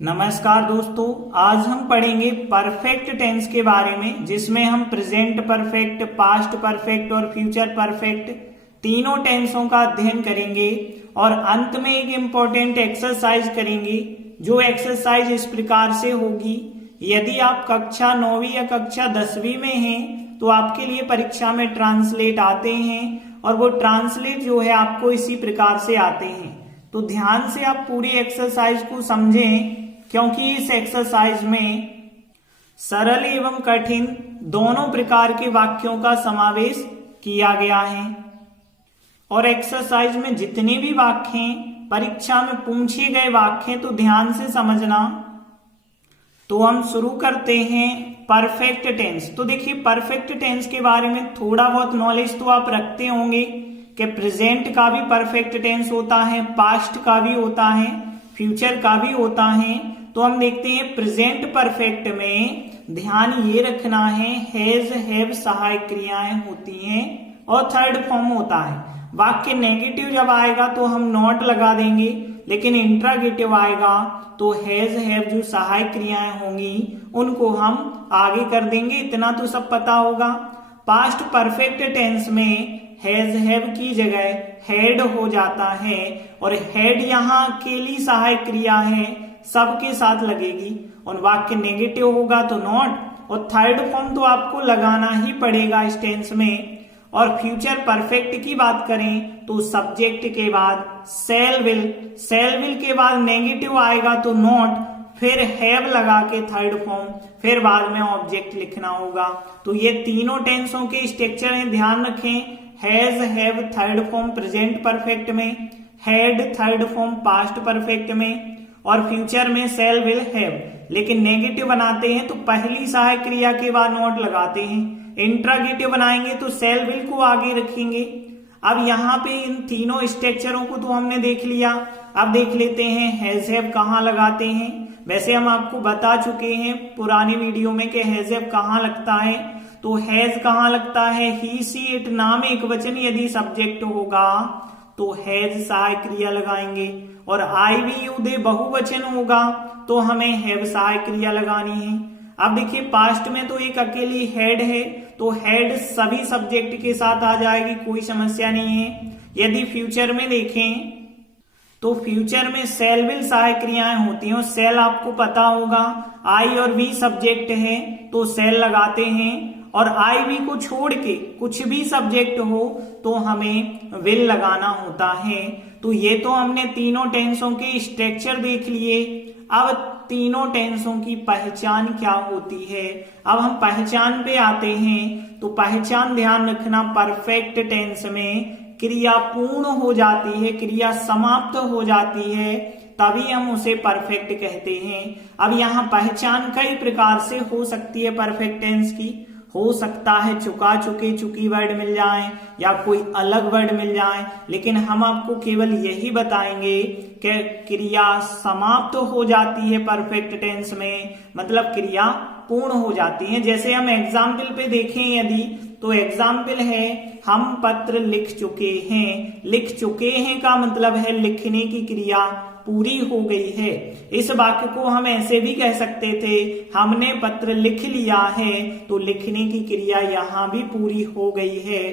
नमस्कार दोस्तों, आज हम पढ़ेंगे परफेक्ट टेंस के बारे में, जिसमें हम प्रेजेंट परफेक्ट, पास्ट परफेक्ट और फ्यूचर परफेक्ट तीनों टेंसों का अध्ययन करेंगे और अंत में एक इम्पोर्टेंट एक्सरसाइज करेंगे। जो एक्सरसाइज इस प्रकार से होगी, यदि आप कक्षा 9वीं या कक्षा 10वीं में हैं तो आपके लिए परीक्षा में ट्रांसलेट आते हैं और वो ट्रांसलेट जो है आपको इसी प्रकार से आते हैं। तो ध्यान से आप पूरी एक्सरसाइज को समझें, क्योंकि इस एक्सरसाइज में सरल एवं कठिन दोनों प्रकार के वाक्यों का समावेश किया गया है और एक्सरसाइज में जितने भी वाक्य हैं, परीक्षा में पूछे गए वाक्य हैं, तो ध्यान से समझना। तो हम शुरू करते हैं परफेक्ट टेंस। तो देखिए, परफेक्ट टेंस के बारे में थोड़ा बहुत नॉलेज तो आप रखते होंगे कि प्रेजेंट का भी परफेक्ट टेंस होता है, पास्ट का भी होता है, फ्यूचर का भी होता है। तो हम देखते हैं प्रेजेंट परफेक्ट में ध्यान ये रखना है, हैज हैव सहायक क्रियाएं होती हैं और थर्ड फॉर्म होता है। वाक्य नेगेटिव जब आएगा तो हम नॉट लगा देंगे, लेकिन इंट्रागेटिव आएगा तो हैज हैव जो सहायक क्रियाएं होंगी उनको हम आगे कर देंगे। इतना तो सब पता होगा। पास्ट परफेक्ट टेंस में हैज हैव की जगह हैड हो जाता है और हैड यहाँ अकेली सहायक क्रिया है, सबके साथ लगेगी और वाक्य नेगेटिव होगा तो नॉट, और थर्ड फॉर्म तो आपको लगाना ही पड़ेगा इस टेंस में। और फ्यूचर परफेक्ट की बात करें तो सब्जेक्ट के बाद शैल विल के बाद नेगेटिव आएगा तो नॉट, फिर हैव लगा के थर्ड फॉर्म, फिर बाद में ऑब्जेक्ट लिखना होगा। तो ये तीनों टेंसों के स्ट्रक्चर हैं, ध्यान रखें। Has have third form present perfect में, had third form past perfect में, और फ्यूचर में शैल विल हैव। लेकिन नेगेटिव बनाते हैं तो पहली सहायक क्रिया के बाद नॉट लगाते हैं, इंट्रागेटिव बनाएंगे तो शैल विल को आगे रखेंगे। अब यहाँ पे इन तीनों स्ट्रक्चरों को तो हमने देख लिया। अब देख लेते हैं हैज हैव कहाँ लगाते हैं। वैसे हम आपको बता चुके हैं पुरानी वीडियो में कि हैज हैव कहाँ लगता है। तो हैज कहाँ लगता है, ही सी इट नाम एक वचन यदि सब्जेक्ट होगा तो हैज सहायक क्रिया लगाएंगे, और आई वी यू दे बहुवचन होगा तो हमें हैव सहायक क्रिया लगानी है। अब देखिए, पास्ट में तो एक अकेली हैड है तो हैड सभी सब्जेक्ट के साथ आ जाएगी, कोई समस्या नहीं है। यदि फ्यूचर में देखें तो फ्यूचर में शैल विल सहायक क्रियाएं होती हैं और शैल आपको पता होगा आई और वी सब्जेक्ट है तो शैल लगाते हैं, और आई वी को छोड़ के कुछ भी सब्जेक्ट हो तो हमें विल लगाना होता है। तो ये तो हमने तीनों टेंसों के स्ट्रक्चर देख लिए। अब तीनों टेंसों की पहचान क्या होती है, अब हम पहचान पे आते हैं। तो पहचान ध्यान रखना, परफेक्ट टेंस में क्रिया पूर्ण हो जाती है, क्रिया समाप्त हो जाती है, तभी हम उसे परफेक्ट कहते हैं। अब यहाँ पहचान कई प्रकार से हो सकती है परफेक्ट टेंस की। हो सकता है चुका चुके चुकी वर्ड मिल जाए या कोई अलग वर्ड मिल जाए, लेकिन हम आपको केवल यही बताएंगे कि क्रिया समाप्त हो जाती है परफेक्ट टेंस में, मतलब क्रिया पूर्ण हो जाती है। जैसे हम एग्जाम्पल पे देखें यदि, तो एग्जाम्पल है हम पत्र लिख चुके हैं। लिख चुके हैं का मतलब है लिखने की क्रिया पूरी हो गई है। इस वाक्य को हम ऐसे भी कह सकते थे, हमने पत्र लिख लिया है तो लिखने की क्रिया यहाँ भी पूरी हो गई है।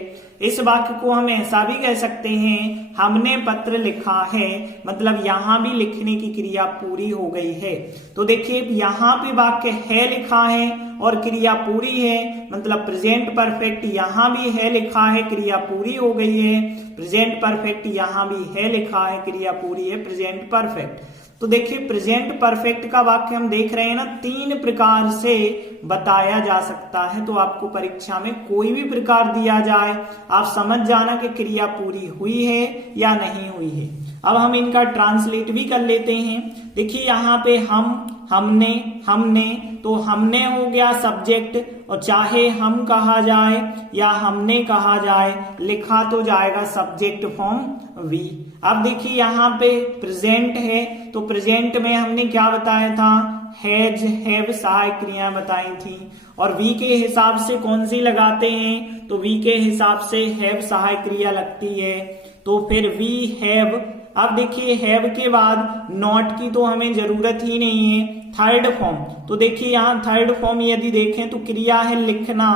इस वाक्य को हम ऐसा भी कह सकते हैं, हमने पत्र लिखा है, मतलब यहाँ भी लिखने की क्रिया पूरी हो गई है। तो देखिए, यहाँ पे वाक्य है लिखा है और क्रिया पूरी है, मतलब प्रेजेंट परफेक्ट यहाँ भी है लिखा है, क्रिया पूरी हो गई है। प्रेजेंट परफेक्ट यहाँ भी है लिखा है, क्रिया पूरी है, प्रेजेंट परफेक्ट। तो देखिए, प्रेजेंट परफेक्ट का वाक्य हम देख रहे हैं ना, 3 प्रकार से बताया जा सकता है। तो आपको परीक्षा में कोई भी प्रकार दिया जाए, आप समझ जाना कि क्रिया पूरी हुई है या नहीं हुई है। अब हम इनका ट्रांसलेट भी कर लेते हैं। देखिए, यहाँ पे हमने तो हमने हो गया सब्जेक्ट, और चाहे हम कहा जाए या हमने कहा जाए, लिखा तो जाएगा सब्जेक्ट फॉर्म वी। अब देखिए, यहाँ पे प्रेजेंट है तो प्रेजेंट में हमने क्या बताया था, हैज हैव सहायक क्रिया बताई थी, और वी के हिसाब से कौन सी लगाते हैं, तो वी के हिसाब से हैव सहायक क्रिया लगती है। तो फिर वी हैव अब देखिए हैव के बाद नॉट की तो हमें जरूरत ही नहीं है। थर्ड फॉर्म, तो देखिए यहाँ थर्ड फॉर्म यदि देखें तो क्रिया है लिखना,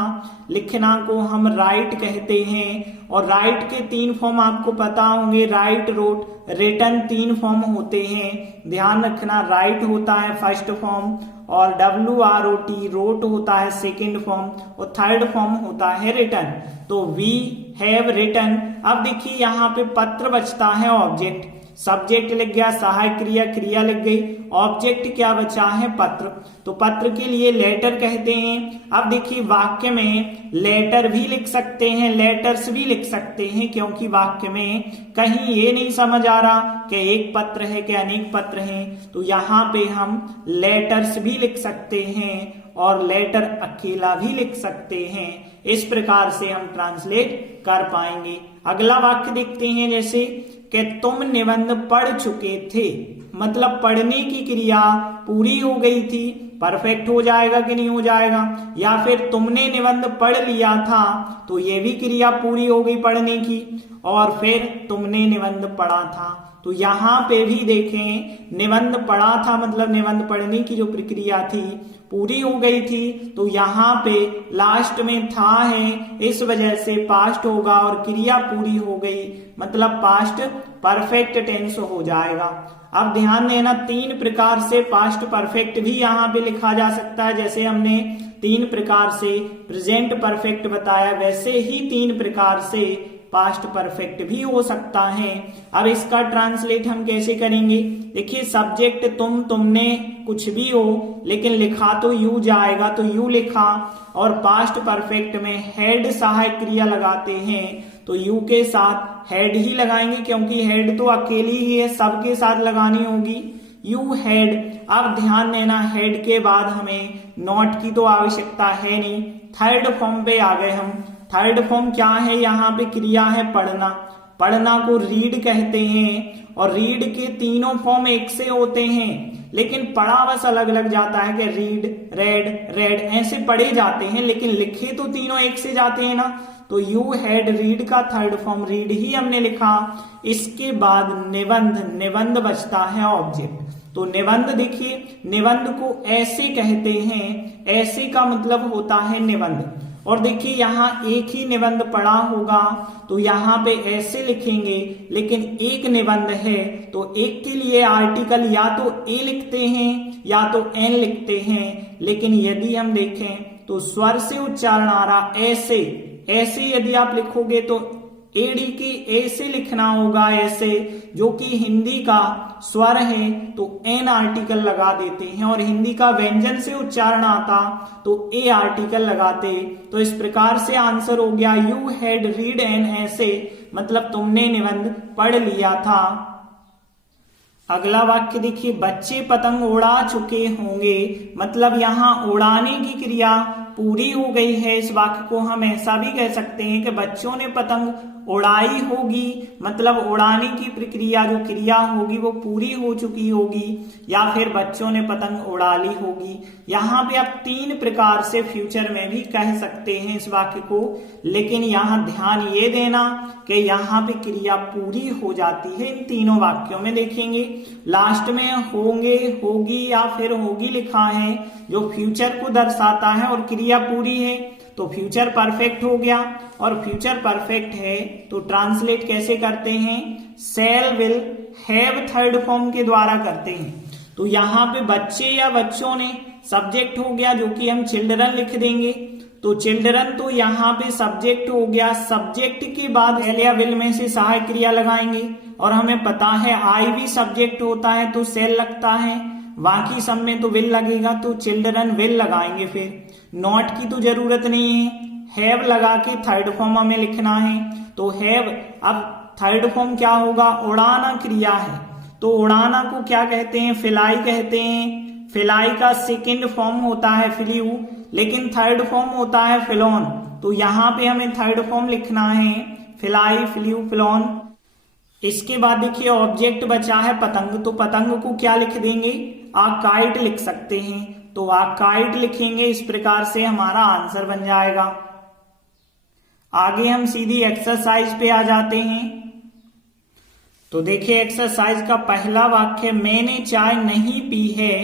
लिखना को हम राइट कहते हैं। और राइट के 3 फॉर्म आपको पता होंगे, राइट, रोट, रिटन 3 फॉर्म होते हैं। ध्यान रखना, राइट होता है फर्स्ट फॉर्म और WROT रोट होता है सेकेंड फॉर्म और थर्ड फॉर्म होता है रिटन। तो वी हैव रिटन। अब देखिए यहाँ पे पत्र बचता है ऑब्जेक्ट, सब्जेक्ट लिख गया, सहायक क्रिया, क्रिया लिख गई, ऑब्जेक्ट क्या बचा है, पत्र। तो पत्र के लिए लेटर कहते हैं। अब देखिए वाक्य में लेटर भी लिख सकते हैं, लेटर्स भी लिख सकते हैं, क्योंकि वाक्य में कहीं ये नहीं समझ आ रहा कि एक पत्र है कि अनेक पत्र हैं। तो यहाँ पे हम लेटर्स भी लिख सकते हैं और लेटर अकेला भी लिख सकते हैं। इस प्रकार से हम ट्रांसलेट कर पाएंगे। अगला वाक्य देखते हैं, जैसे कि तुम निबंध पढ़ चुके थे, मतलब पढ़ने की क्रिया पूरी हो गई थी, परफेक्ट हो जाएगा कि नहीं हो जाएगा। या फिर तुमने निबंध पढ़ लिया था, तो ये भी क्रिया पूरी हो गई पढ़ने की। और फिर तुमने निबंध पढ़ा था, तो यहाँ पे भी देखें निबंध पढ़ा था मतलब निबंध पढ़ने की जो प्रक्रिया थी पूरी हो गई थी। तो यहाँ पे लास्ट में था है, इस वजह से पास्ट होगा और क्रिया पूरी हो गई मतलब पास्ट परफेक्ट टेंस हो जाएगा। अब ध्यान देना, 3 प्रकार से पास्ट परफेक्ट भी यहाँ पे लिखा जा सकता है। जैसे हमने 3 प्रकार से प्रेजेंट परफेक्ट बताया, वैसे ही 3 प्रकार से पास्ट परफेक्ट भी हो सकता है। अब इसका ट्रांसलेट हम कैसे करेंगे, देखिए सब्जेक्ट तुम, तुमने, कुछ भी हो, लेकिन लिखा तो यू जाएगा, तो यू लिखा। और पास्ट परफेक्ट में हेड सहायक क्रिया लगाते हैं, तो यू के साथ हेड ही लगाएंगे, क्योंकि हेड तो अकेली ही है, सबके साथ लगानी होगी, यू हेड। अब ध्यान देना, हेड के बाद हमें नॉट की तो आवश्यकता है नहीं। थर्ड फॉर्म पे आ गए हम। थर्ड फॉर्म क्या है, यहाँ पे क्रिया है पढ़ना, पढ़ना को रीड कहते हैं। और रीड के तीनों फॉर्म एक से होते हैं, लेकिन पढ़ा बस अलग अलग जाता है कि रीड, रेड, रेड ऐसे पढ़े जाते हैं, लेकिन लिखे तो तीनों एक से जाते हैं ना। तो यू हैड रीड का थर्ड फॉर्म रीड ही हमने लिखा। इसके बाद निबंध, निबंध बचता है ऑब्जेक्ट। तो निबंध देखिए, निबंध को ऐसे कहते हैं, ऐसे का मतलब होता है निबंध। और देखिए यहाँ एक ही निबंध पढ़ा होगा तो यहाँ पे ऐसे लिखेंगे, लेकिन एक निबंध है तो एक के लिए आर्टिकल या तो ए लिखते हैं या तो एन लिखते हैं। लेकिन यदि हम देखें तो स्वर से उच्चारण आ रहा ऐसे, ऐसे यदि आप लिखोगे तो एडी की ए से लिखना होगा ऐसे, जो कि हिंदी का स्वर है तो एन आर्टिकल लगा देते हैं। और हिंदी का व्यंजन से उच्चारण आता तो ए आर्टिकल लगाते। तो इस प्रकार से आंसर हो गया यू हैड रीड एन ऐसे, मतलब तुमने निबंध पढ़ लिया था। अगला वाक्य देखिए, बच्चे पतंग उड़ा चुके होंगे, मतलब यहाँ उड़ाने की क्रिया पूरी हो गई है। इस वाक्य को हम ऐसा भी कह सकते हैं कि बच्चों ने पतंग उड़ाई होगी, मतलब उड़ाने की प्रक्रिया जो क्रिया होगी वो पूरी हो चुकी होगी, या फिर बच्चों ने पतंग उड़ा ली होगी। यहाँ पे आप 3 प्रकार से फ्यूचर में भी कह सकते हैं इस वाक्य को, लेकिन यहाँ ध्यान ये देना कि यहाँ पे क्रिया पूरी हो जाती है इन तीनों वाक्यों में। देखेंगे लास्ट में होंगे, होगी या फिर होगी लिखा है, जो फ्यूचर को दर्शाता है और क्रिया पूरी है, तो फ्यूचर परफेक्ट हो गया। और फ्यूचर परफेक्ट है तो ट्रांसलेट कैसे करते हैं, शैल, विल, हैव थर्ड फॉर्म के द्वारा करते हैं। तो यहाँ पे बच्चे या बच्चों ने सब्जेक्ट हो गया, जो कि हम चिल्ड्रन लिख देंगे। तो चिल्ड्रन तो यहाँ पे सब्जेक्ट हो गया, सब्जेक्ट के बाद शैल या विल में से सहायक क्रिया लगाएंगे। और हमें पता है आई भी सब्जेक्ट होता है तो शैल लगता है, बाकी सब में तो विल लगेगा, तो चिल्ड्रन विल लगाएंगे। फिर नॉट की तो जरूरत नहीं है, हैव लगा के थर्ड फॉर्म हमें लिखना है। तो हैव, अब थर्ड फॉर्म क्या होगा, उड़ाना क्रिया है, तो उड़ाना को क्या कहते हैं, फिलाई कहते हैं। फिलाई का सेकेंड फॉर्म होता है फ्लू, लेकिन थर्ड फॉर्म होता है फिलोन। तो यहाँ पे हमें थर्ड फॉर्म लिखना है, फिलाई, फ्लू, फिलोन। इसके बाद देखिए ऑब्जेक्ट बचा है पतंग, तो पतंग को क्या लिख देंगे, आ काइट लिख सकते हैं, तो आ काइट लिखेंगे। इस प्रकार से हमारा आंसर बन जाएगा। आगे हम सीधी एक्सरसाइज पे आ जाते हैं। तो देखिए एक्सरसाइज का पहला वाक्य, मैंने चाय नहीं पी है।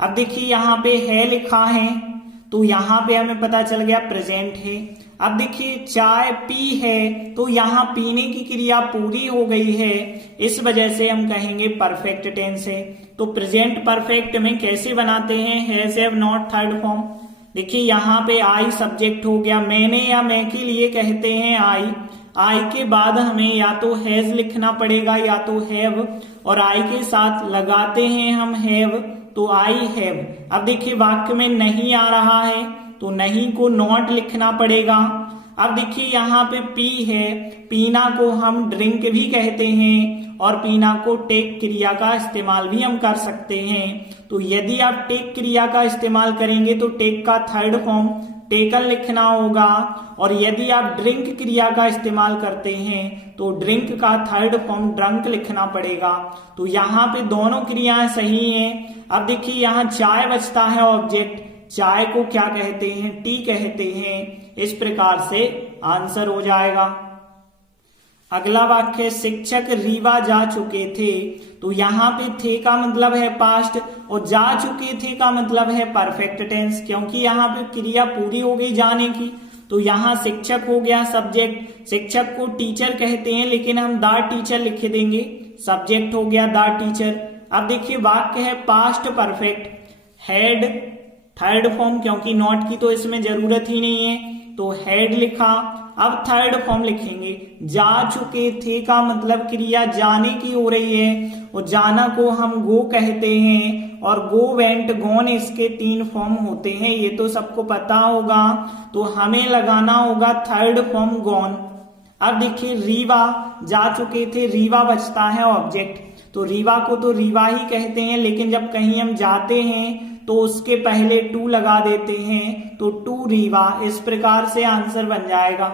अब देखिए यहाँ पे है लिखा है, तो यहाँ पे हमें पता चल गया प्रेजेंट है। अब देखिए चाय पी है, तो यहाँ पीने की क्रिया पूरी हो गई है, इस वजह से हम कहेंगे परफेक्ट टेंस है। तो प्रेजेंट परफेक्ट में कैसे बनाते हैं, has have not third form. देखिए यहाँ पे आई सब्जेक्ट हो गया, मैंने या मैं के लिए कहते हैं आई के बाद हमें या तो हैज लिखना पड़ेगा या तो हैव, और आई के साथ लगाते हैं हम हैव, तो आई हैव। अब देखिए वाक्य में नहीं आ रहा है, तो नहीं को नॉट लिखना पड़ेगा। अब देखिए यहाँ पे पी है, पीना को हम ड्रिंक भी कहते हैं, और पीना को टेक क्रिया का इस्तेमाल भी हम कर सकते हैं। तो यदि आप टेक क्रिया का इस्तेमाल करेंगे तो टेक का थर्ड फॉर्म टेकन लिखना होगा, और यदि आप ड्रिंक क्रिया का इस्तेमाल करते हैं तो ड्रिंक का थर्ड फॉर्म ड्रंक लिखना पड़ेगा। तो यहाँ पे दोनों क्रियाएं सही हैं। अब देखिए यहाँ चाय बचता है ऑब्जेक्ट, चाय को क्या कहते हैं, टी कहते हैं। इस प्रकार से आंसर हो जाएगा। अगला वाक्य, शिक्षक रीवा जा चुके थे। तो यहाँ पे थे का मतलब है पास्ट, और जा चुके थे का मतलब है परफेक्ट टेंस, क्योंकि यहाँ पे क्रिया पूरी हो गई जाने की। तो यहाँ शिक्षक हो गया सब्जेक्ट, शिक्षक को टीचर कहते हैं लेकिन हम द टीचर लिख देंगे, सब्जेक्ट हो गया द टीचर। अब देखिए वाक्य है past perfect, had third form, क्योंकि नॉट की तो इसमें जरूरत ही नहीं है, तो हैड लिखा। अब थर्ड फॉर्म लिखेंगे, जा चुके थे का मतलब क्रिया जाने की हो रही है, और जाना को हम गो कहते हैं, और गो वेंट गॉन इसके 3 फॉर्म होते हैं, ये तो सबको पता होगा। तो हमें लगाना होगा थर्ड फॉर्म गॉन। अब देखिए रीवा जा चुके थे, रीवा बचता है ऑब्जेक्ट, तो रीवा को तो रीवा ही कहते हैं, लेकिन जब कहीं हम जाते हैं तो उसके पहले टू लगा देते हैं, तो टू रीवा। इस प्रकार से आंसर बन जाएगा।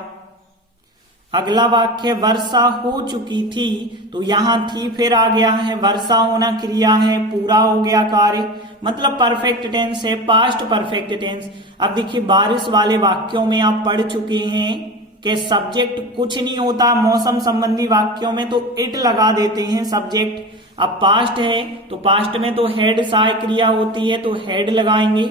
अगला वाक्य, वर्षा हो चुकी थी। तो यहाँ थी फिर आ गया है, वर्षा होना क्रिया है, पूरा हो गया कार्य, मतलब परफेक्ट टेंस है, पास्ट परफेक्ट टेंस। अब देखिए बारिश वाले वाक्यों में आप पढ़ चुके हैं कि सब्जेक्ट कुछ नहीं होता, मौसम संबंधी वाक्यों में तो इट लगा देते हैं सब्जेक्ट। अब पास्ट है तो पास्ट में तो हेड सहायक क्रिया होती है, तो हेड लगाएंगे,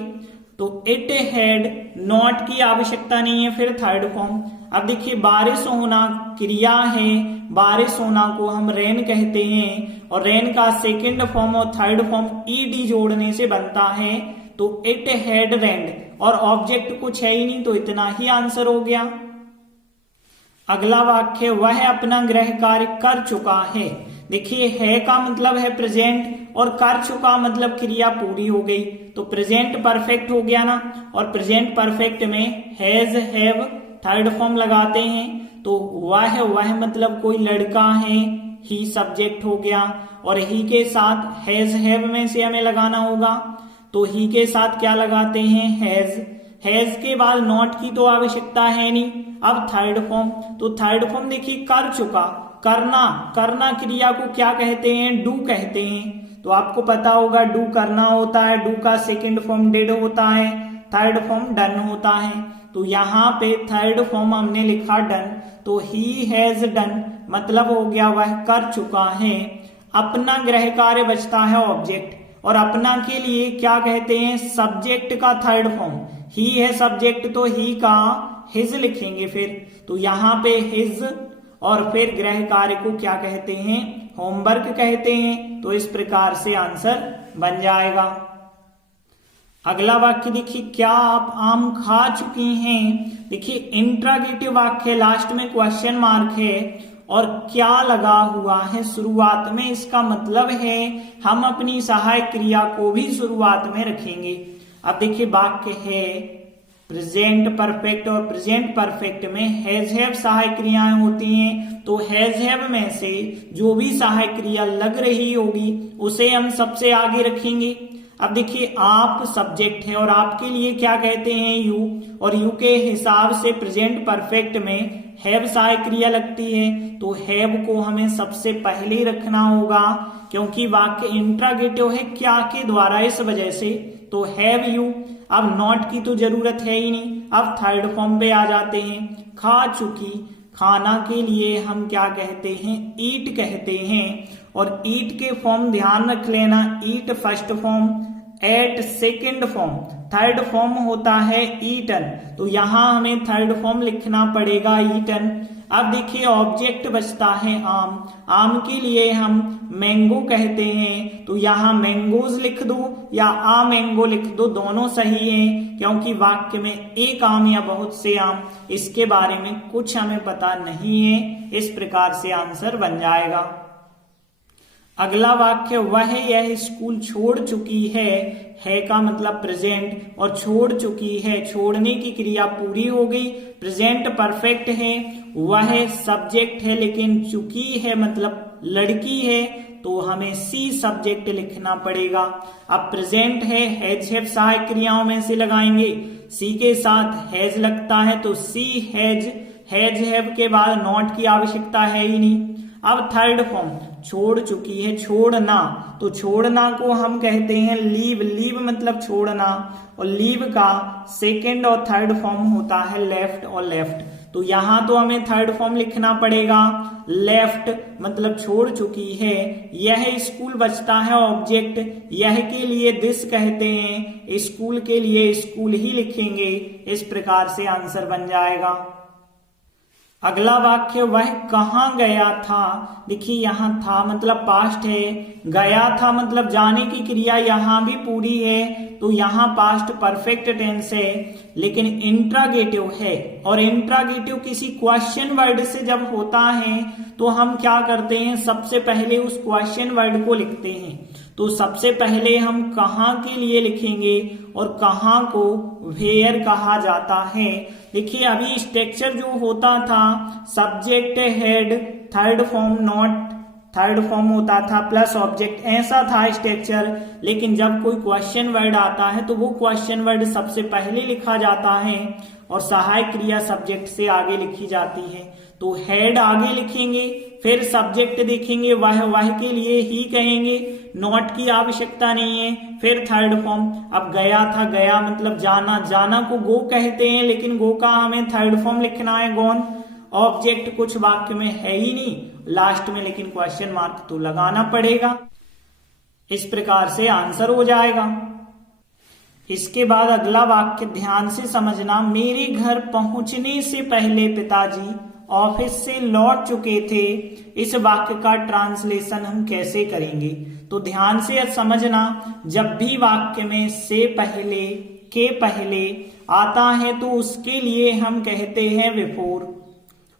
तो इट हैड, नॉट की आवश्यकता नहीं है, फिर थर्ड फॉर्म। अब देखिए बारिश होना क्रिया है, बारिश होना को हम रेन कहते हैं, और रेन का सेकंड फॉर्म और थर्ड फॉर्म ईडी जोड़ने से बनता है, तो इट हैड रेन्ड, और ऑब्जेक्ट कुछ है ही नहीं, तो इतना ही आंसर हो गया। अगला वाक्य, वह अपना गृह कार्य कर चुका है। देखिए है का मतलब है प्रेजेंट, और कर चुका मतलब क्रिया पूरी हो गई, तो प्रेजेंट परफेक्ट हो गया ना, और प्रेजेंट परफेक्ट में हैज हैव थर्ड फॉर्म लगाते हैं, तो वह मतलब कोई लड़का है, ही सब्जेक्ट हो गया, और ही के साथ हैज हैव में से हमें लगाना होगा, तो ही के साथ क्या लगाते हैं, हैज। हैज के बाद नॉट की तो आवश्यकता है नहीं। अब थर्ड फॉर्म, तो थर्ड फॉर्म देखिए कर चुका, करना, करना क्रिया को क्या कहते हैं, डू कहते हैं, तो आपको पता होगा डू करना होता है, डू का सेकंड फॉर्म डिड होता है, थर्ड फॉर्म डन होता है। तो यहाँ पे थर्ड फॉर्म हमने लिखा डन, तो ही हैज डन मतलब हो गया वह कर चुका है। अपना गृह कार्य बचता है ऑब्जेक्ट, और अपना के लिए क्या कहते हैं, सब्जेक्ट का थर्ड फॉर्म, ही है सब्जेक्ट तो ही का हिज लिखेंगे फिर, तो यहाँ पे हिज, और फिर गृह कार्य को क्या कहते हैं, होमवर्क कहते हैं, तो इस प्रकार से आंसर बन जाएगा। अगला वाक्य देखिए, क्या आप आम खा चुकी हैं। देखिए इंट्रागेटिव वाक्य, लास्ट में क्वेश्चन मार्क है और क्या लगा हुआ है शुरुआत में, इसका मतलब है हम अपनी सहायक क्रिया को भी शुरुआत में रखेंगे। अब देखिए वाक्य है प्रेजेंट परफेक्ट, और प्रेजेंट परफेक्ट में हैज हैव सहायक क्रियाएं होती हैं, तो हैज हैव में से जो भी सहायक क्रिया लग रही होगी उसे हम सबसे आगे रखेंगे। अब देखिए आप सब्जेक्ट है, और आपके लिए क्या कहते हैं, यू, और यू के हिसाब से प्रेजेंट परफेक्ट में हैव सहायक क्रिया लगती है, तो हैव को हमें सबसे पहले रखना होगा, क्योंकि वाक्य इंट्रागेटिव है क्या के द्वारा, इस वजह से, तो हैव यू। अब नॉट की तो जरूरत है ही नहीं। अब थर्ड फॉर्म पे आ जाते हैं, खा चुकी, खाना के लिए हम क्या कहते हैं, ईट कहते हैं। और ईट के फॉर्म ध्यान रख लेना, eat first form, ate second form, third form होता है ईटन। तो यहां हमें थर्ड फॉर्म लिखना पड़ेगा ईटन। अब देखिए ऑब्जेक्ट बचता है आम, आम के लिए हम मैंगो कहते हैं। तो यहां मैंगोज लिख दो या आ मैंगो लिख दो, दोनों सही है, क्योंकि वाक्य में एक आम या बहुत से आम, इसके बारे में कुछ हमें पता नहीं है। इस प्रकार से आंसर बन जाएगा। अगला वाक्य, वह यह स्कूल छोड़ चुकी है का मतलब प्रेजेंट, और छोड़ चुकी है, छोड़ने की क्रिया पूरी हो गई, प्रेजेंट परफेक्ट है। वह सब्जेक्ट है लेकिन चुकी है मतलब लड़की है, तो हमें सी सब्जेक्ट लिखना पड़ेगा। अब प्रेजेंट है, हैज हैव सहायक क्रियाओं में से लगाएंगे, सी के साथ हैज लगता है तो सी हैज, हैज हैव के बाद नॉट की आवश्यकता है ही नहीं। अब थर्ड फॉर्म, छोड़ चुकी है, छोड़ना, तो छोड़ना को हम कहते हैं लीव, लीव मतलब छोड़ना, और लीव का सेकंड और थर्ड फॉर्म होता है लेफ्ट और लेफ्ट। तो यहां तो हमें थर्ड फॉर्म लिखना पड़ेगा, लेफ्ट मतलब छोड़ चुकी है। यह स्कूल बचता है ऑब्जेक्ट, यह के लिए दिस कहते हैं, स्कूल के लिए स्कूल ही लिखेंगे। इस प्रकार से आंसर बन जाएगा। अगला वाक्य, वह कहाँ गया था। देखिए यहाँ था मतलब पास्ट है, गया था मतलब जाने की क्रिया यहाँ भी पूरी है, तो यहाँ पास्ट परफेक्ट टेंस है, लेकिन इंट्रागेटिव है। और इंट्रागेटिव किसी क्वेश्चन वर्ड से जब होता है तो हम क्या करते हैं, सबसे पहले उस क्वेश्चन वर्ड को लिखते हैं। तो सबसे पहले हम कहाँ के लिए लिखेंगे, और कहाँ को वेयर कहा जाता है। देखिए अभी स्ट्रक्चर जो होता था, subject head, third form not, third form होता था प्लस ऑब्जेक्ट, ऐसा था स्ट्रक्चर। लेकिन जब कोई क्वेश्चन वर्ड आता है तो वो क्वेश्चन वर्ड सबसे पहले लिखा जाता है और सहायक क्रिया सब्जेक्ट से आगे लिखी जाती है। तो हेड आगे लिखेंगे, फिर सब्जेक्ट देखेंगे, वह के लिए ही कहेंगे, नॉट की आवश्यकता नहीं है, फिर थर्ड फॉर्म। अब गया था, गया मतलब जाना, जाना को गो कहते हैं, लेकिन गो का हमें थर्ड फॉर्म लिखना है गॉन। ऑब्जेक्ट कुछ वाक्य में है ही नहीं लास्ट में, लेकिन क्वेश्चन मार्क तो लगाना पड़ेगा। इस प्रकार से आंसर हो जाएगा। इसके बाद अगला वाक्य ध्यान से समझना, मेरे घर पहुंचने से पहले पिताजी ऑफिस से लौट चुके थे। इस वाक्य का ट्रांसलेशन हम कैसे करेंगे, तो ध्यान से समझना, जब भी वाक्य में से पहले, के पहले आता है तो उसके लिए हम कहते हैं बिफोर।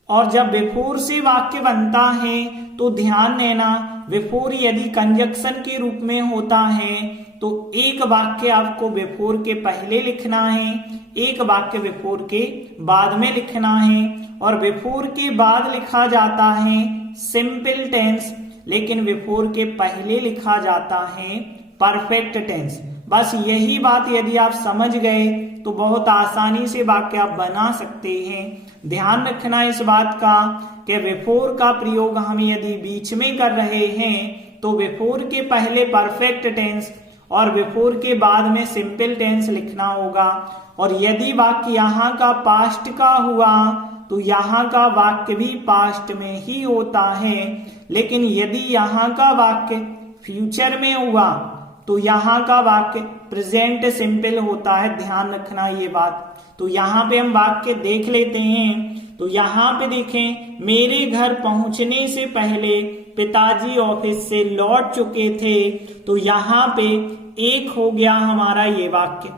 और जब बिफोर से वाक्य बनता है तो ध्यान देना, बिफोर यदि कंजक्शन के रूप में होता है तो एक वाक्य आपको बिफोर के पहले लिखना है, एक वाक्य बिफोर के बाद में लिखना है। और बिफोर के बाद लिखा जाता है सिंपल टेंस, लेकिन बिफोर के पहले लिखा जाता है परफेक्ट टेंस। बस यही बात यदि आप समझ गए तो बहुत आसानी से वाक्य आप बना सकते हैं। ध्यान रखना इस बात का कि बिफोर का प्रयोग हम यदि बीच में कर रहे हैं तो बिफोर के पहले परफेक्ट टेंस और बिफोर के बाद में सिंपल टेंस लिखना होगा। और यदि वाक्य यहाँ का पास्ट का हुआ तो यहाँ का वाक्य भी पास्ट में ही होता है, लेकिन यदि यहाँ का वाक्य फ्यूचर में हुआ तो यहाँ का वाक्य प्रेजेंट सिंपल होता है। ध्यान रखना ये बात। तो यहाँ पे हम वाक्य देख लेते हैं। तो यहाँ पे देखें, मेरे घर पहुंचने से पहले पिताजी ऑफिस से लौट चुके थे। तो यहाँ पे एक हो गया हमारा ये वाक्य,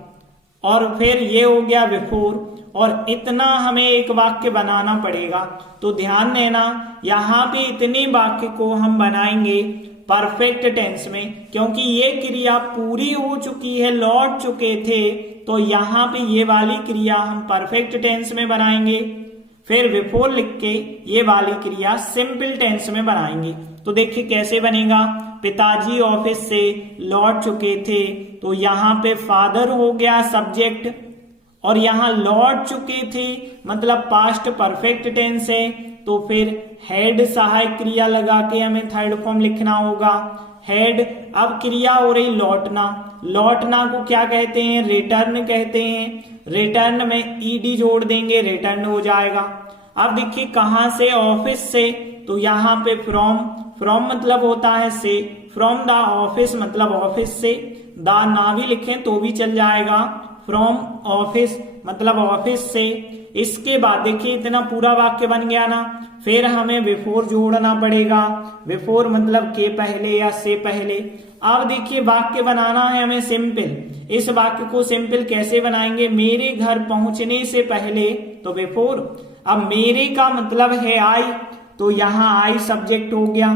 और फिर ये हो गया बिफोर, और इतना हमें एक वाक्य बनाना पड़ेगा। तो ध्यान देना, यहाँ पे इतने वाक्य को हम बनाएंगे परफेक्ट टेंस में, क्योंकि ये क्रिया पूरी हो चुकी है, लौट चुके थे। तो यहाँ पे ये वाली क्रिया हम परफेक्ट टेंस में बनाएंगे, फिर बिफोर लिख के ये वाली क्रिया सिंपल टेंस में बनाएंगे। तो देखिए कैसे बनेगा, पिताजी ऑफिस से लौट चुके थे, तो यहाँ पे फादर हो गया सब्जेक्ट, और यहाँ लौट चुके थे मतलब पास्ट परफेक्ट टेंस है, तो फिर हेड सहायक क्रिया लगा के हमें थर्ड फॉर्म लिखना होगा, हेड। अब क्रिया हो रही लौटना, लौटना को क्या कहते हैं, रिटर्न कहते हैं। रिटर्न में ईडी जोड़ देंगे, रिटर्न हो जाएगा। अब देखिए कहां से, ऑफिस से, तो यहाँ पे फ्रॉम, फ्रॉम मतलब होता है से, फ्रॉम द ऑफिस मतलब ऑफिस से, द ना भी लिखें तो भी चल जाएगा, फ्रॉम ऑफिस मतलब ऑफिस से। इसके बाद देखिए इतना पूरा वाक्य बन गया ना, फिर हमें बिफोर जोड़ना पड़ेगा, बिफोर मतलब के पहले या से पहले। अब देखिए वाक्य बनाना है हमें सिंपल। इस वाक्य को सिंपल कैसे बनाएंगे, मेरे घर पहुंचने से पहले, तो बिफोर। अब मेरे का मतलब है आई, तो यहाँ आई सब्जेक्ट हो गया,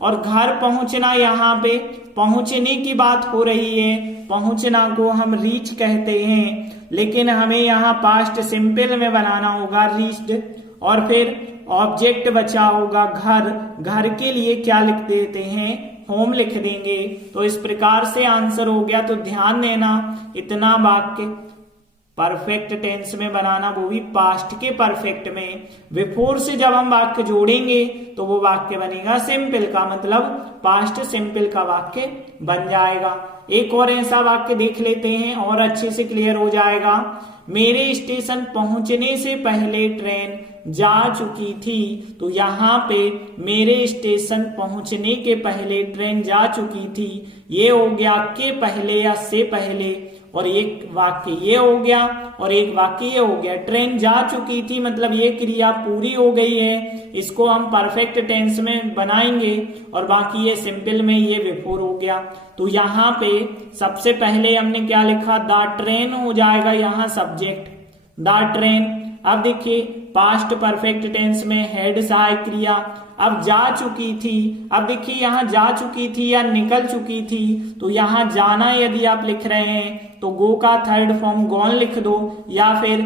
और घर पहुंचना, यहाँ पे पहुंचने की बात हो रही है, पहुंचना को हम रीच कहते हैं, लेकिन हमें यहाँ पास्ट सिंपल में बनाना होगा रीच्ड, और फिर ऑब्जेक्ट बचा होगा घर, घर के लिए क्या लिख देते हैं, होम लिख देंगे। तो इस प्रकार से आंसर हो गया। तो ध्यान देना, इतना वाक्य परफेक्ट टेंस में बनाना, वो भी पास्ट के परफेक्ट में। बिफोर से जब हम वाक्य जोड़ेंगे तो वो वाक्य बनेगा सिंपल का, मतलब पास्ट सिंपल का वाक्य बन जाएगा। एक और ऐसा वाक्य देख लेते हैं और अच्छे से क्लियर हो जाएगा। मेरे स्टेशन पहुंचने से पहले ट्रेन जा चुकी थी, तो यहाँ पे मेरे स्टेशन पहुंचने के पहले ट्रेन जा चुकी थी, ये हो गया के पहले या से पहले, और एक वाक्य ये हो गया और एक वाक्य ये हो गया। ट्रेन जा चुकी थी मतलब ये क्रिया पूरी हो गई है, इसको हम परफेक्ट टेंस में बनाएंगे, और बाकी ये सिंपल में ये बिफोर हो गया। तो यहाँ पे सबसे पहले हमने क्या लिखा, द ट्रेन हो जाएगा यहाँ सब्जेक्ट, द ट्रेन। अब देखिए पास्ट परफेक्ट टेंस में हेड सहायक क्रिया, अब जा चुकी थी, अब देखिए यहाँ जा चुकी थी या निकल चुकी थी, तो यहाँ जाना यदि आप लिख रहे हैं तो गो का थर्ड फॉर्म गॉन लिख दो, या फिर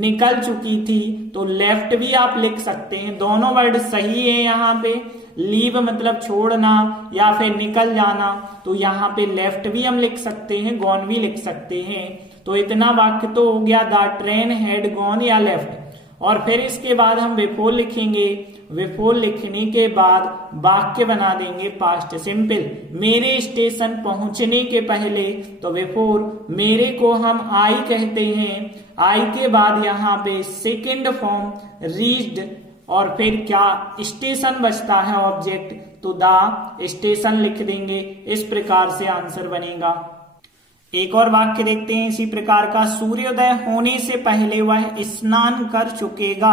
निकल चुकी थी तो लेफ्ट भी आप लिख सकते हैं, दोनों वर्ड सही है यहाँ पे। लीव मतलब छोड़ना या फिर निकल जाना, तो यहाँ पे लेफ्ट भी हम लिख सकते हैं, गॉन भी लिख सकते हैं। तो इतना वाक्य तो हो गया, द ट्रेन हैड गॉन या लेफ्ट। और फिर इसके बाद हम बिफोर लिखेंगे, बिफोर लिखने के बाद वाक्य बना देंगे पास्ट सिंपल, मेरे स्टेशन पहुंचने के पहले, तो बिफोर मेरे को हम आई कहते हैं, आई के बाद यहाँ पे सेकेंड फॉर्म रीच्ड, और फिर क्या स्टेशन बचता है ऑब्जेक्ट, तो द स्टेशन लिख देंगे। इस प्रकार से आंसर बनेगा। एक और वाक्य देखते हैं इसी प्रकार का, सूर्योदय होने से पहले वह स्नान कर चुकेगा।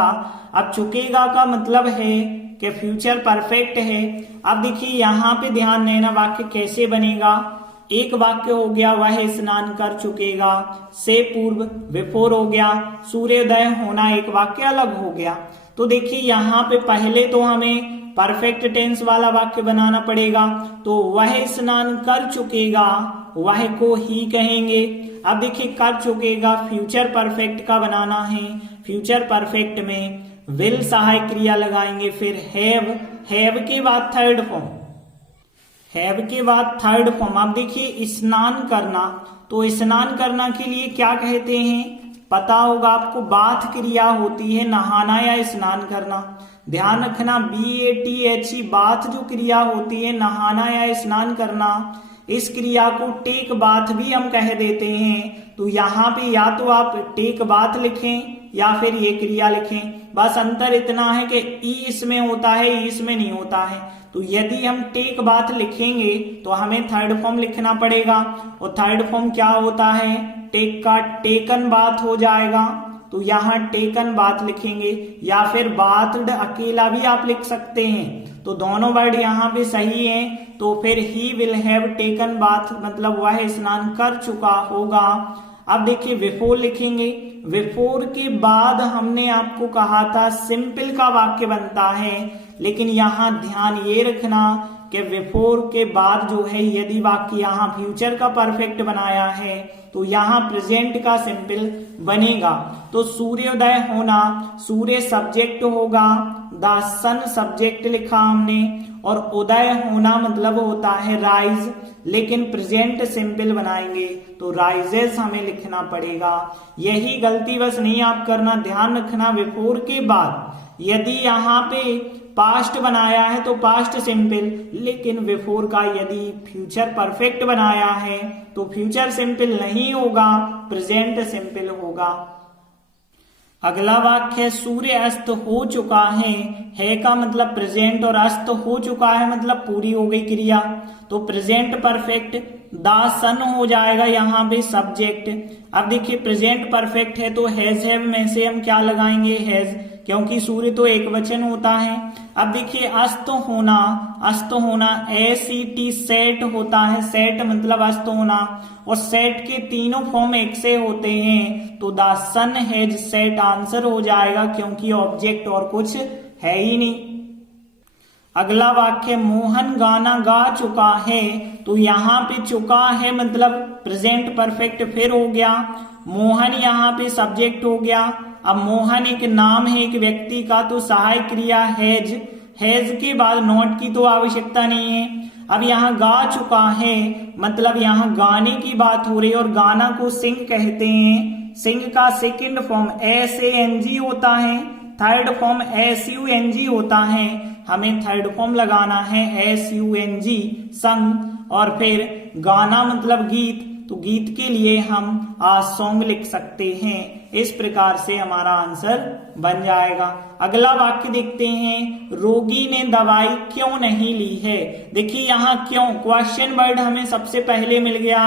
अब चुकेगा का मतलब है कि फ्यूचर परफेक्ट है। अब देखिए यहाँ पे ध्यान देना, वाक्य कैसे बनेगा। एक वाक्य हो गया वह स्नान कर चुकेगा से पूर्व, बिफोर हो गया, सूर्योदय होना एक वाक्य अलग हो गया। तो देखिए यहाँ पे पहले तो हमें परफेक्ट टेंस वाला वाक्य बनाना पड़ेगा, तो वह स्नान कर चुकेगा, वह को ही कहेंगे। अब देखिए कर चुकेगा फ्यूचर परफेक्ट का बनाना है, फ्यूचर परफेक्ट में विल सहायक क्रिया लगाएंगे, फिर हैव के बाद थर्ड फॉर्म, हैव के बाद थर्ड फॉर्म। अब देखिए स्नान करना, तो स्नान करना के लिए क्या कहते हैं, पता होगा आपको, बाथ क्रिया होती है, नहाना या स्नान करना। ध्यान रखना, BATHE बाथ जो क्रिया होती है, नहाना या स्नान करना, इस क्रिया को टेक बाथ भी हम कह देते हैं। तो यहाँ पे या तो आप टेक बाथ लिखें या फिर ये क्रिया लिखें, बस अंतर इतना है कि ई इसमें होता है, ई इसमें नहीं होता है। तो यदि हम टेक बाथ लिखेंगे तो हमें थर्ड फॉर्म लिखना पड़ेगा, और थर्ड फॉर्म क्या होता है, टेक का टेकन बाथ हो जाएगा, तो यहाँ टेकन बाथ लिखेंगे, या फिर बाथड अकेला भी आप लिख सकते हैं। तो दोनों वर्ड यहाँ पे सही हैं। तो फिर he will have taken bath मतलब वह स्नान कर चुका होगा। अब देखिए बिफोर लिखेंगे, बिफोर के बाद हमने आपको कहा था सिंपल का वाक्य बनता है, लेकिन यहाँ ध्यान ये रखना कि बिफोर के बाद जो है यदि वाक्य यहाँ फ्यूचर का परफेक्ट बनाया है तो यहाँ प्रेजेंट का सिंपल बनेगा। तो सूर्योदय होना, सूर्य सब्जेक्ट होगा, द सन सब्जेक्ट लिखा हमने, और उदय होना मतलब होता है राइज, लेकिन प्रेजेंट सिंपल बनाएंगे तो राइजेस हमें लिखना पड़ेगा। यही गलती बस नहीं आप करना, ध्यान रखना बिफोर के बाद यदि यहाँ पे पास्ट बनाया है तो पास्ट सिंपल, लेकिन बिफोर का यदि फ्यूचर परफेक्ट बनाया है तो फ्यूचर सिंपल नहीं होगा, प्रेजेंट सिंपल होगा। अगला वाक्य सूर्य अस्त हो चुका है का मतलब प्रेजेंट और अस्त हो चुका है मतलब पूरी हो गई क्रिया। तो प्रेजेंट परफेक्ट द सन हो जाएगा यहाँ पे सब्जेक्ट। अब देखिए प्रेजेंट परफेक्ट है तो हैज हैव में से हम क्या लगाएंगे हैज, क्योंकि सूर्य तो एक वचन होता है। अब देखिए अस्त होना एसीटी सेट होता है, सेट मतलब अस्त होना, और सेट के तीनों फॉर्म एक से होते हैं तो the sun has set answer हो जाएगा, क्योंकि ऑब्जेक्ट और कुछ है ही नहीं। अगला वाक्य मोहन गाना गा चुका है, तो यहाँ पे चुका है मतलब प्रेजेंट परफेक्ट फिर हो गया, मोहन यहाँ पे सब्जेक्ट हो गया। अब मोहन एक नाम है एक व्यक्ति का, तो सहायक क्रिया हैज के बाद नॉट की तो आवश्यकता नहीं है। अब यहाँ गा चुका है मतलब यहाँ गाने की बात हो रही है, और गाना को सिंग कहते हैं। सिंग का सेकंड फॉर्म SANG होता है, थर्ड फॉर्म SUNG होता है। हमें थर्ड फॉर्म लगाना है SUNG संग, और फिर गाना मतलब गीत, तो गीत के लिए हम आज सॉन्ग लिख सकते हैं। इस प्रकार से हमारा आंसर बन जाएगा। अगला वाक्य देखते हैं, रोगी ने दवाई क्यों नहीं ली है। देखिए यहाँ क्यों क्वेश्चन वर्ड हमें सबसे पहले मिल गया,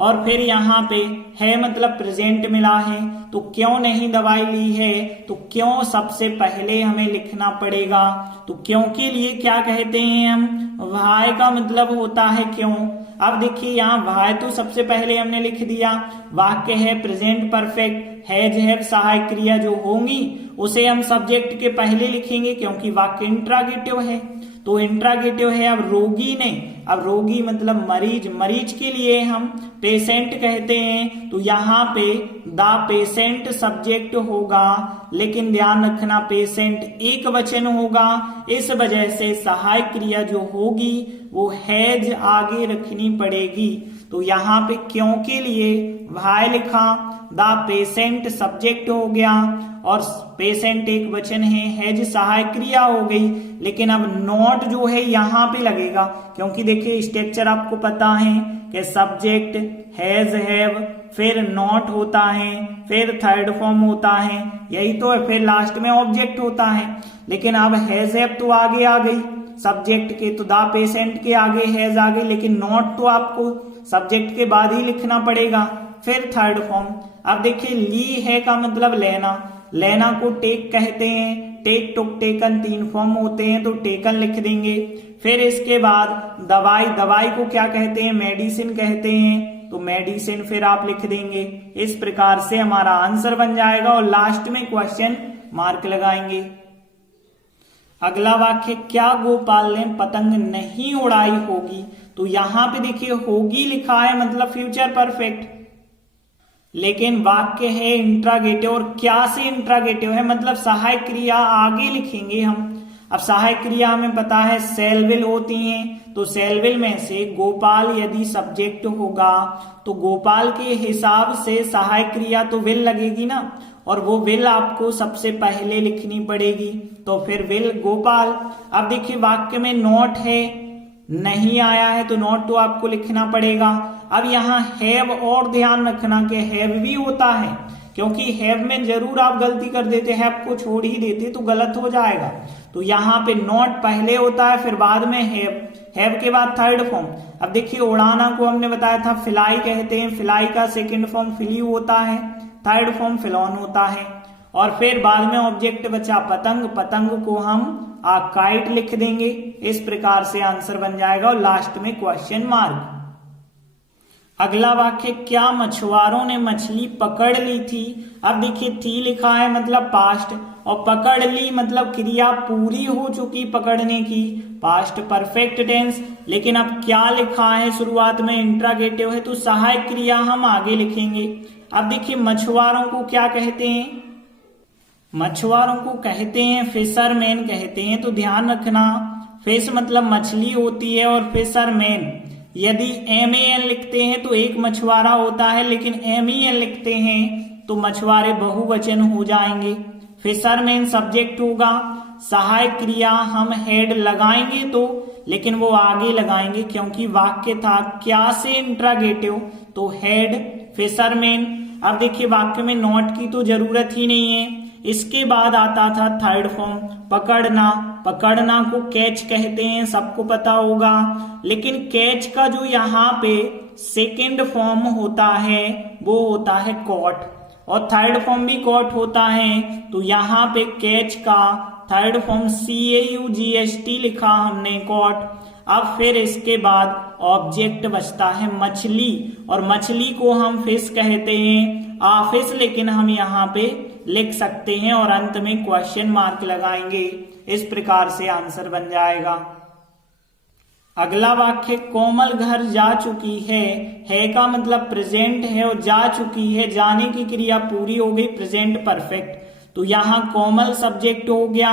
और फिर यहाँ पे है मतलब प्रेजेंट मिला है, तो क्यों नहीं दवाई ली है, तो क्यों सबसे पहले हमें लिखना पड़ेगा। तो क्यों के लिए क्या कहते हैं हम, व्हाय का मतलब होता है क्यों। अब देखिए यहाँ व्हाय तो सबसे पहले हमने लिख दिया, वाक्य है प्रेजेंट परफेक्ट, हैज हैव सहायक क्रिया जो होंगी उसे हम सब्जेक्ट के पहले लिखेंगे, क्योंकि वाक्य इंट्रागेटिव है, तो इंट्रागेटिव है। अब रोगी ने, अब रोगी मतलब मरीज, मरीज के लिए हम पेशेंट कहते हैं, तो यहाँ पे द पेशेंट सब्जेक्ट होगा, लेकिन ध्यान रखना पेशेंट एक वचन होगा, इस वजह से सहायक क्रिया जो होगी वो हैज आगे रखनी पड़ेगी। तो यहाँ पे क्यों के लिए व्हाय लिखा, द पेशेंट सब्जेक्ट हो गया, और पेशेंट एक वचन है, हैज सहायक क्रिया हो गई, लेकिन अब नॉट जो है यहाँ पे लगेगा, क्योंकि देखिए स्ट्रक्चर आपको पता है कि सब्जेक्ट हैज हैव फिर नॉट होता है, फिर थर्ड फॉर्म होता है, यही तो है, फिर लास्ट में ऑब्जेक्ट होता है। लेकिन अब हैज हैव तो आगे आ गई सब्जेक्ट के, तो द पेशेंट के आगे हैज आ गई, लेकिन नॉट तो आपको सब्जेक्ट के बाद ही लिखना पड़ेगा, फिर थर्ड फॉर्म। अब देखिए ली है का मतलब लेना, लेना को टेक कहते हैं, टेक टुक टेकन तीन फॉर्म होते हैं, तो टेकन लिख देंगे। फिर इसके बाद दवाई, दवाई को क्या कहते हैं, मेडिसिन कहते हैं, तो मेडिसिन फिर आप लिख देंगे। इस प्रकार से हमारा आंसर बन जाएगा, और लास्ट में क्वेश्चन मार्क लगाएंगे। अगला वाक्य, क्या गोपाल ने पतंग नहीं उड़ाई होगी, तो यहाँ पे देखिए होगी लिखा है मतलब फ्यूचर परफेक्ट, लेकिन वाक्य है इंट्रागेटिव, और क्या से इंट्रागेटिव है मतलब सहायक क्रिया आगे लिखेंगे हम। अब सहायक क्रिया हमें पता है सेल विल होती हैं, तो सेल विल में से गोपाल यदि सब्जेक्ट होगा तो गोपाल के हिसाब से सहायक क्रिया तो विल लगेगी ना, और वो विल आपको सबसे पहले लिखनी पड़ेगी, तो फिर विल गोपाल। अब देखिए वाक्य में नॉट है, नहीं आया है, तो नॉट तो आपको लिखना पड़ेगा। अब यहाँ हैव और ध्यान रखना कि हैव भी होता है, क्योंकि हैव में जरूर आप गलती कर देते, हैव को छोड़ ही देते तो गलत हो जाएगा। तो यहाँ पे नॉट पहले होता है, फिर बाद में हैव के बाद थर्ड फॉर्म। अब देखिए उड़ाना को हमने बताया था फ्लाई कहते हैं, फ्लाई का सेकंड फॉर्म फ्लीव होता है, थर्ड फॉर्म फ्लॉन होता है, और फिर बाद में ऑब्जेक्ट बचा पतंग, पतंग को हम काइट लिख देंगे। इस प्रकार से आंसर बन जाएगा, और लास्ट में क्वेश्चन मार्क। अगला वाक्य, क्या मछुआरों ने मछली पकड़ ली थी। अब देखिए थी लिखा है मतलब पास्ट, और पकड़ ली मतलब क्रिया पूरी हो चुकी पकड़ने की, पास्ट परफेक्ट टेंस। लेकिन अब क्या लिखा है शुरुआत में इंट्रागेटिव है, तो सहायक क्रिया हम आगे लिखेंगे। अब देखिए मछुआरों को क्या कहते हैं, मछुआरों को कहते हैं फिशरमैन कहते हैं, तो ध्यान रखना फिश मतलब मछली होती है, और फिशरमैन यदि MAN लिखते हैं तो एक मछुआरा होता है, लेकिन MEN लिखते हैं तो मछुआरे बहुवचन हो जाएंगे। फिशरमैन सब्जेक्ट होगा, सहायक क्रिया हम हेड लगाएंगे तो, लेकिन वो आगे लगाएंगे क्योंकि वाक्य था क्या से इंट्रागेटिव, तो हेड फिशरमैन। अब देखिए वाक्य में नॉट की तो जरूरत ही नहीं है, इसके बाद आता था थर्ड फॉर्म पकड़ना। पकड़ना को कैच कहते हैं, सबको पता होगा। लेकिन कैच का जो यहाँ पे सेकेंड फॉर्म होता है वो होता है कॉट, और थर्ड फॉर्म भी कॉट होता है। तो यहाँ पे कैच का थर्ड फॉर्म CAUGST लिखा हमने, कॉट। अब फिर इसके बाद ऑब्जेक्ट बचता है मछली, और मछली को हम फिश कहते हैं, फिश, लेकिन हम यहाँ पे लिख सकते हैं और अंत में क्वेश्चन मार्क लगाएंगे। इस प्रकार से आंसर बन जाएगा। अगला वाक्य, कोमल घर जा चुकी है का मतलब प्रेजेंट है, और जा चुकी है, जाने की क्रिया पूरी हो गई, प्रेजेंट परफेक्ट। तो यहाँ कोमल सब्जेक्ट हो गया।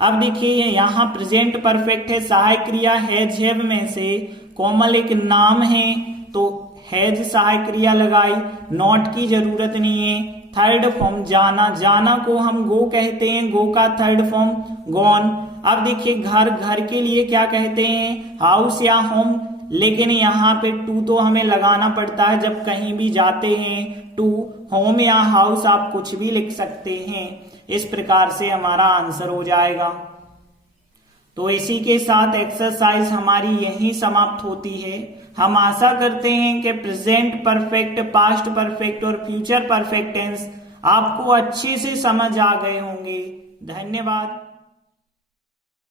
अब देखिए यहाँ प्रेजेंट परफेक्ट है, सहायक क्रिया हैज हैव में से कोमल एक नाम है, तो हैज सहायक क्रिया लगाई, नॉट की जरूरत नहीं है। थर्ड फॉर्म जाना, जाना को हम गो कहते हैं, गो का थर्ड फॉर्म गॉन। अब देखिए घर, घर के लिए क्या कहते हैं, हाउस या होम, लेकिन यहाँ पे टू तो हमें लगाना पड़ता है जब कहीं भी जाते हैं। टू, होम या हाउस आप कुछ भी लिख सकते हैं। इस प्रकार से हमारा आंसर हो जाएगा। तो इसी के साथ एक्सरसाइज हमारी यहीं समाप्त होती है। हम आशा करते हैं कि प्रेजेंट परफेक्ट, पास्ट परफेक्ट और फ्यूचर परफेक्ट टेंस आपको अच्छे से समझ आ गए होंगे। धन्यवाद।